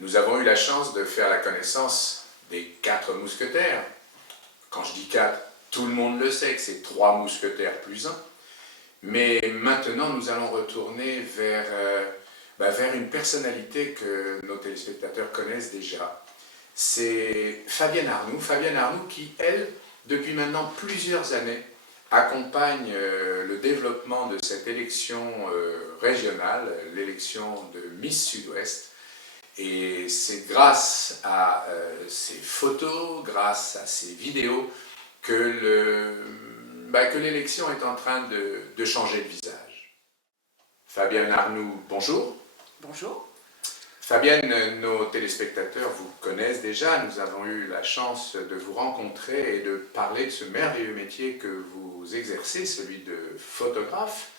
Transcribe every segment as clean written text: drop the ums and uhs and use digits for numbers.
Nous avons eu la chance de faire la connaissance des 4 mousquetaires. Quand je dis 4, tout le monde le sait que c'est 3 mousquetaires plus 1. Mais maintenant, nous allons retourner vers une personnalité que nos téléspectateurs connaissent déjà. C'est Fabienne Arnoux. Fabienne Arnoux qui, elle, depuis maintenant plusieurs années, accompagne le développement de cette élection régionale, l'élection de Miss Sud-Ouest. Et c'est grâce à ces photos, grâce à ces vidéos, que l'élection est en train de changer de visage. Fabienne Arnoux, bonjour. Bonjour. Fabienne, nos téléspectateurs vous connaissent déjà. Nous avons eu la chance de vous rencontrer et de parler de ce merveilleux métier que vous exercez, celui de photographe,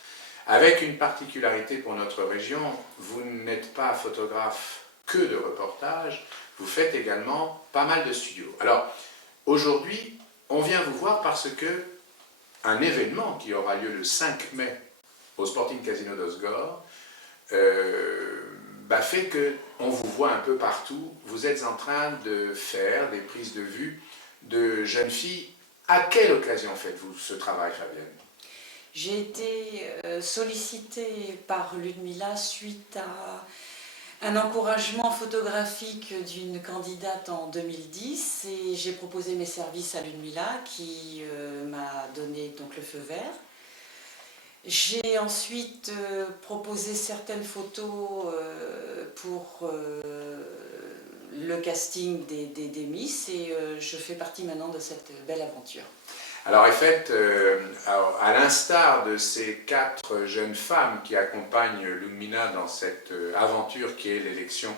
avec une particularité pour notre région. Vous n'êtes pas photographe que de reportage, vous faites également pas mal de studios. Alors, aujourd'hui, on vient vous voir parce que un événement qui aura lieu le 5 mai au Sporting Casino d'Osgore fait qu'on vous voit un peu partout. Vous êtes en train de faire des prises de vue de jeunes filles. À quelle occasion faites-vous ce travail, Fabienne? J'ai été sollicitée par Ludmilla suite à un encouragement photographique d'une candidate en 2010 et j'ai proposé mes services à Ludmilla qui m'a donné donc le feu vert. J'ai ensuite proposé certaines photos pour le casting des Miss et je fais partie maintenant de cette belle aventure. Alors en fait, à l'instar de ces 4 jeunes femmes qui accompagnent Ludmilla dans cette aventure qui est l'élection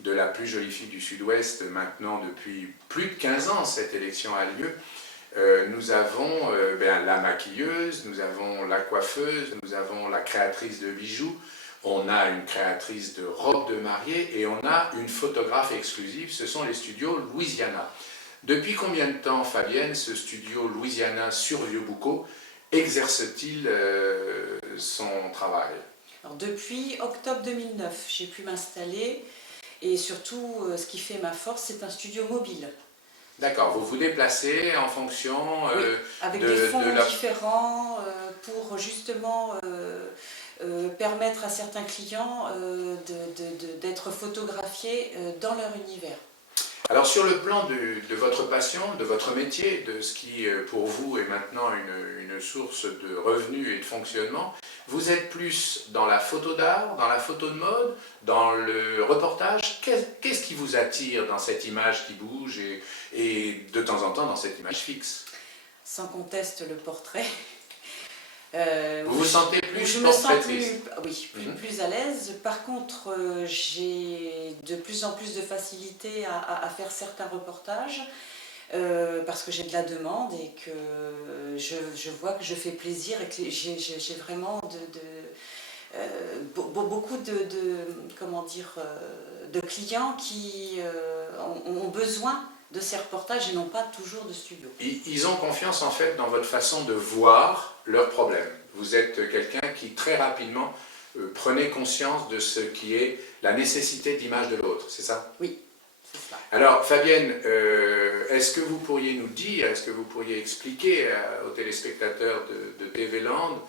de la plus jolie fille du Sud-Ouest, maintenant depuis plus de 15 ans cette élection a lieu, nous avons la maquilleuse, nous avons la coiffeuse, nous avons la créatrice de bijoux, on a une créatrice de robes de mariée et on a une photographe exclusive, ce sont les studios Louisiana. Depuis combien de temps, Fabienne, ce studio Louisiana sur Vieux-Boucau exerce-t-il son travail? Alors, depuis octobre 2009, j'ai pu m'installer et surtout, ce qui fait ma force, c'est un studio mobile. D'accord, vous vous déplacez en fonction oui, avec des fonds différents pour justement permettre à certains clients d'être photographiés dans leur univers. Alors sur le plan de votre passion, de votre métier, de ce qui pour vous est maintenant une source de revenus et de fonctionnement, vous êtes plus dans la photo d'art, dans la photo de mode, dans le reportage. Qu'est-ce qui vous attire dans cette image qui bouge et de temps en temps dans cette image fixe? Sans conteste le portrait. Vous vous sentez plus je me sens plus à l'aise. Par contre, j'ai de plus en plus de facilité à faire certains reportages parce que j'ai de la demande et que je vois que je fais plaisir et que j'ai vraiment beaucoup de clients qui ont besoin de ces reportages et non pas toujours de studio. Ils ont confiance en fait dans votre façon de voir leurs problèmes. Vous êtes quelqu'un qui très rapidement prenait conscience de ce qui est la nécessité de l'image de l'autre, c'est ça? Oui, c'est ça. Alors Fabienne, est-ce que vous pourriez nous dire, est-ce que vous pourriez expliquer aux téléspectateurs de TV Land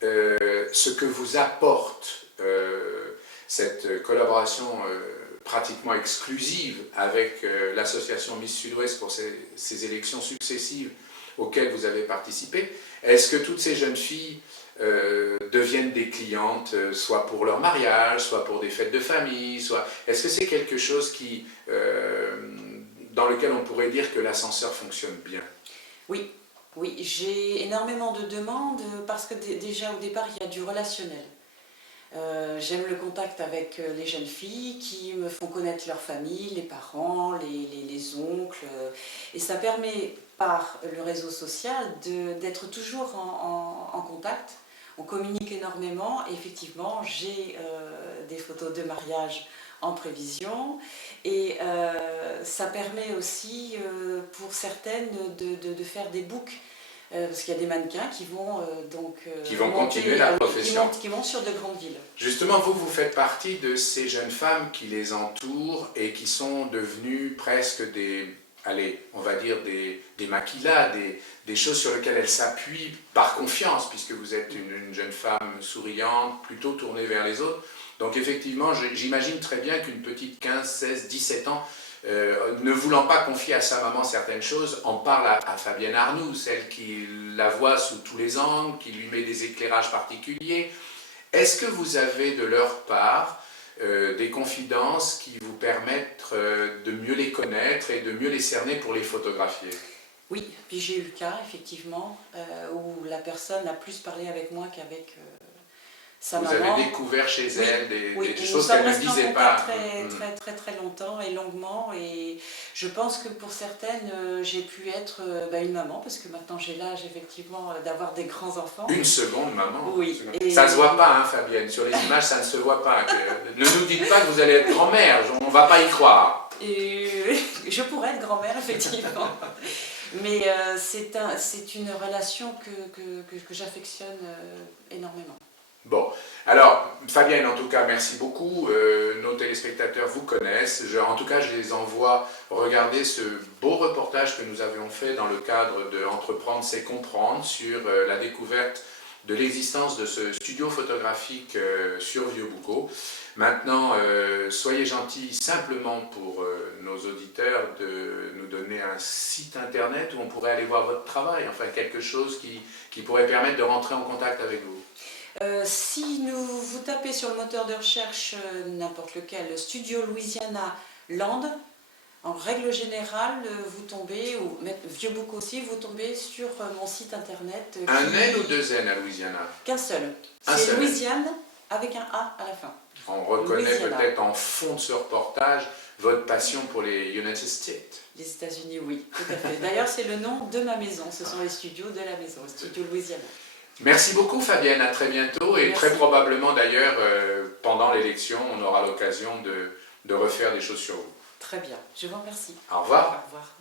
ce que vous apporte cette collaboration pratiquement exclusive avec l'association Miss Sud-Ouest pour ces élections successives auxquelles vous avez participé? Est-ce que toutes ces jeunes filles deviennent des clientes, soit pour leur mariage, soit pour des fêtes de famille, Est-ce que c'est quelque chose dans lequel on pourrait dire que l'ascenseur fonctionne bien? Oui, oui, j'ai énormément de demandes parce que déjà au départ il y a du relationnel. J'aime le contact avec les jeunes filles qui me font connaître leur famille, les parents, les oncles. Et ça permet, par le réseau social, d'être toujours en contact. On communique énormément et effectivement, j'ai des photos de mariage en prévision. Et ça permet aussi, pour certaines, de faire des books Parce qu'il y a des mannequins qui vont qui vont continuer la profession. Qui montent sur de grandes villes. Justement, vous faites partie de ces jeunes femmes qui les entourent et qui sont devenues presque des, allez, on va dire des maquillas, des choses sur lesquelles elles s'appuient par confiance, puisque vous êtes une jeune femme souriante, plutôt tournée vers les autres. Donc effectivement, j'imagine très bien qu'une petite 15, 16, 17 ans, ne voulant pas confier à sa maman certaines choses, en parle à Fabienne Arnoux, celle qui la voit sous tous les angles, qui lui met des éclairages particuliers. Est-ce que vous avez de leur part des confidences qui vous permettent de mieux les connaître et de mieux les cerner pour les photographier? Oui, puis j'ai eu le cas, effectivement, où la personne a plus parlé avec moi qu'avec sa maman. Vous avez découvert chez elle des choses qu'elle ne disait pas. Très longtemps et longuement, et je pense que pour certaines, j'ai pu être une maman, parce que maintenant j'ai l'âge effectivement d'avoir des grands-enfants. Une seconde maman. Oui. Ça ne se voit pas, hein, Fabienne, sur les images ça ne se voit pas. Ne nous dites pas que vous allez être grand-mère, on ne va pas y croire. Je pourrais être grand-mère, effectivement. Mais c'est une relation que j'affectionne énormément. Bon, alors Fabienne, en tout cas, merci beaucoup. Nos téléspectateurs vous connaissent. En tout cas, je les envoie regarder ce beau reportage que nous avions fait dans le cadre de Entreprendre, c'est comprendre, sur la découverte de l'existence de ce studio photographique sur Vieux-Boucau. Maintenant, soyez gentils simplement pour nos auditeurs de nous donner un site internet où on pourrait aller voir votre travail, enfin quelque chose qui pourrait permettre de rentrer en contact avec vous. Si vous tapez sur le moteur de recherche n'importe lequel, Studio Louisiana Land, en règle générale, vous tombez, ou Vieux-Boucau aussi, vous tombez sur mon site internet. Un N ou deux N à Louisiana? Qu'un seul. C'est Louisiane avec un A à la fin. On reconnaît peut-être en fond de ce reportage votre passion pour les United States. Les États-Unis, oui, tout à fait. D'ailleurs, c'est le nom de ma maison, ce sont les studios de la maison, Studio Louisiana. Merci beaucoup Fabienne, à très bientôt et très probablement d'ailleurs pendant l'élection on aura l'occasion de refaire des choses sur vous. Très bien, je vous remercie. Au revoir. Au revoir.